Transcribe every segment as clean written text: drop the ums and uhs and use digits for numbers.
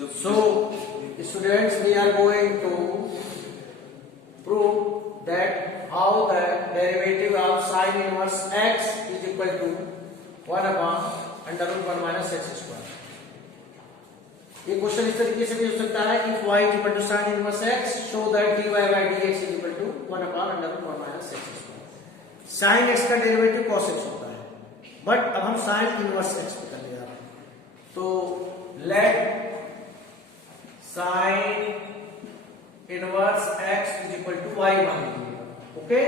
So, students, we are going to prove that how the derivative of sin inverse x is equal to 1 upon under root 1 minus x square. ये question इस तरीके से भी हो सकता है if y is equal to sin inverse x, show that dy by dx is equal to 1 upon under root 1 minus x square. sin x का derivative cos x होता है, बट अब हम sin inverse x पे कर ले रहे हैं. तो let sin inverse x is equal to y मान लीजिए. ओके,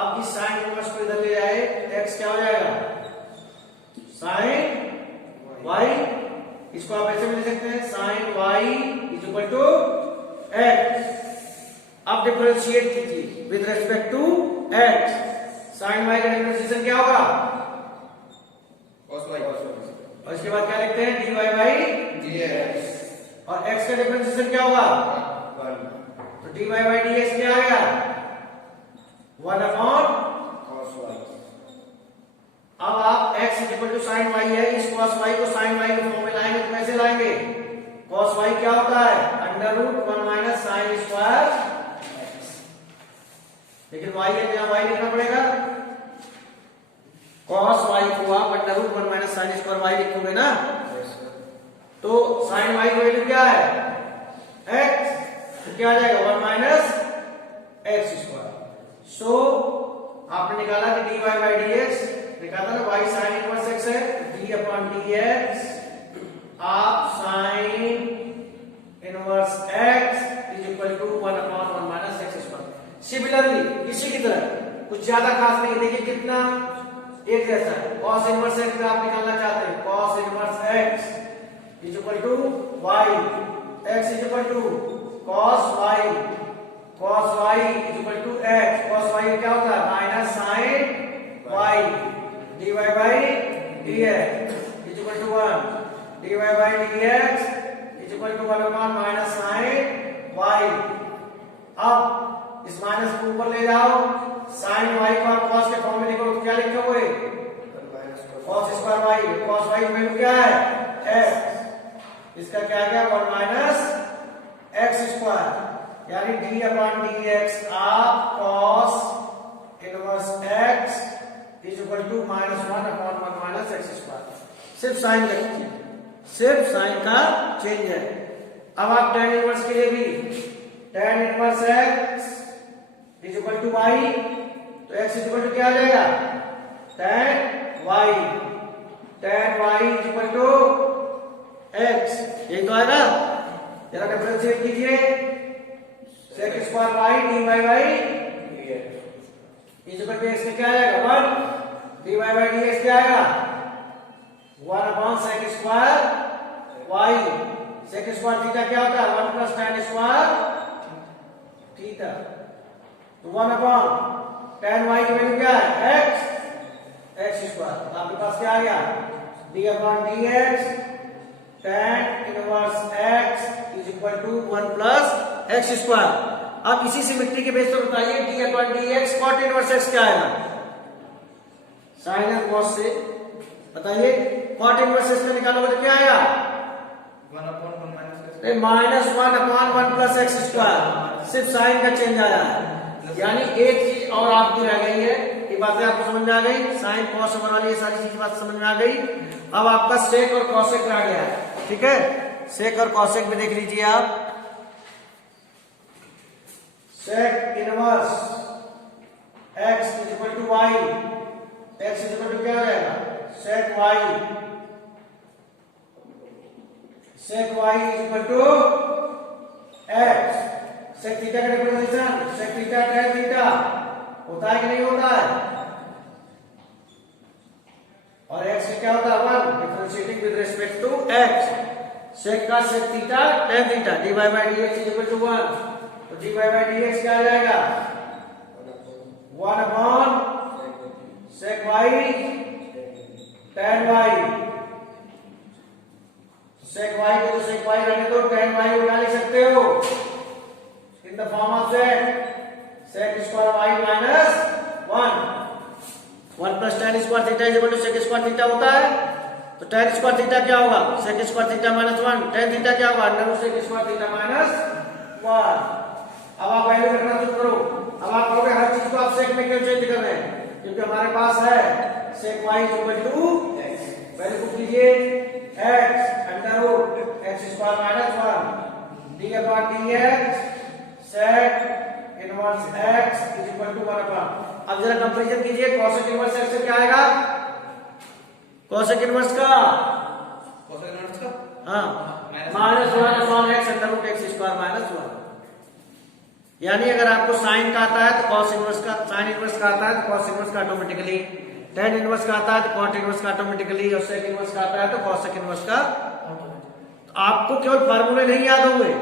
अब इस sin इनवर्स को इधर ले आए, x क्या हो जाएगा? sin y. इसको आप ऐसे भी लिख सकते हैं sin y is equal to x. अब डिफरेंशिएट कीजिए with respect to x. sin y का डिफरेंशिएशन क्या होगा? cos y. और इसके बाद क्या लिखते हैं? dy by dx. और x का डिफरेंशिएशन क्या होगा? 1 तो dy by dx क्या आ गया? 1 अपॉन. cos y. अब आप x is equal to sine y है, इस cos y को sin y के फॉर्म में लाएंगे तो कैसे लाएंगे? cos y क्या होता है? Under root 1 minus sine square x. लेकिन y है तो यहाँ y लिखना पड़ेगा. cos y को आप under root 1 minus sine square y लिखोगे ना, तो sin y की वैल्यू क्या है? x. तो क्या आ जाएगा? 1 माइनस x स्क्वायर. सो आपने निकाला कि dy by dx निकाला ना, y sin इनवर्स x है, d अपॉन dx आप sin inverse x is equal to 1 upon 1 minus x square. Similarly इसी की तरह कुछ ज्यादा खास नहीं, देखिए कितना एक जैसा है. cos इनवर्स x का आप निकालना चाहते हैं, cos inverse x is equal to y, x is equal to cos y, cos y is equal to x. cos y क्या होता है? Minus sin y. dy by dx is equal to 1. dy by dx is equal to 1 upon minus sin y. अब इस minus को ऊपर ले जाओ, sin y को आप cos के फॉर्म में लिखो तो क्या लिखे हुए? cos square y. cos y की वैल्यू क्या है? x. इसका क्या आ गया? 1 माइनस x स्क्वायर. यानी d अपॉन dx आप cos inverse x is equal to minus 1 upon 1 minus x square. सिर्फ साइन लिखिए, सिर्फ साइन का चेंज है. अब आप tan इनवर्स के लिए भी tan inverse x is equal to y, तो x इज इक्वल टू क्या आ जाएगा? tan y. tan y is equal to x. यही तो आएगा. जरा डिफरेंशिएट कीजिए. sec square y dy by is equal to x में क्या आ जाएगा? 1. dy by dx क्या आएगा? 1 upon sec square y. sec square theta क्या होता है? 1 प्लस tan स्क्वायर थीटा. तो 1 अपॉन tan y की वैल्यू क्या है? x square. आपके पास क्या आ गया? d upon dx tan inverse x is equal to 1 plus x square. अब इसी सिमेट्री के बेस पर बताइए d upon dx cot inverse x क्या आएगा? साइन और cos से बताइए. cot इनवर्स x में निकालोगे तो क्या आएगा? 1 upon 1 minus x. Minus 1 upon 1 plus x square. सिर्फ साइन का चेंज आया है. यानी एक चीज और आपकी रह गई है. ये बातें आपको समझ में आ गई. साइन cos समझ वाली ये सारी चीज बात समझ में आ गई. अब आपका सेक और कॉसेक रह गया है. ठीक है, सेक और कॉसेक भी देख लीजिए आप. sec inverse x is equal to y. x is equal to क्या हो जाएगा? sec y. sec y is equal to x. sec theta का differentiation sec theta tan theta होता है कि नहीं होता है? और x से क्या होता है? 1. Differentiating with respect to x. sec का sec theta tan theta dy by dx is equal to 1. तो dy by dx क्या आ जाएगा? 1 upon sec y tan y. sec y को तो sec y रहने दो, tan y उठा ले सकते हो in the form of sec square y minus 1. 1 plus tan square theta is equal to sec square theta होता है. तो tan स्क्वायर थीटा क्या होगा? sec square theta minus 1। tan theta क्या होगा? Under root sec square theta minus 1। अब आप value रखना शुरू करो। अब आप कहोगे हर चीज को आप sec में क्यों चेंज कर रहे हैं? क्योंकि हमारे पास है sec y equal to value put कीजिए x under root x square minus 1 d upon dx sec inverse x is equal to 1 upon. अब जरा कंपैरिजन कीजिए cosec इनवर्स x से क्या आएगा? cosec इनवर्स का cosec इनवर्स का हाँ minus 1 upon x under root x square minus 1। यानी अगर आपको साइन का आता है तो cos इनवर्स का, साइन इनवर्स का आता है तो cos इनवर्स का ऑटोमेटिकली, tan इनवर्स का आता है तो cot इनवर्स का ऑटोमेटिकली, और sec इनवर्स का आता है तो cosec इनवर्स का ऑटोमेटिकली। तो आपको केवल फार्मूले नहीं याद होंगे,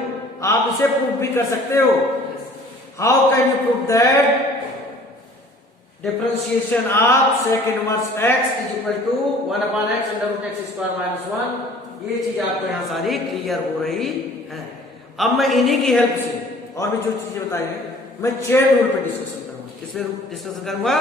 आप इसे प्रूव भी कर सकते हो। How can you prove that differentiation of sec inverse x is equal to 1 upon x under root x square minus 1। ये चीज आपको यहां सारी क्लियर हो रही है। अब मैं इन्हीं की हेल्प से और भी जो चीजें बताइए मैं चेन रूल पे डिस्कशन करूंगा। किस पे डिस्कशन करूंगा?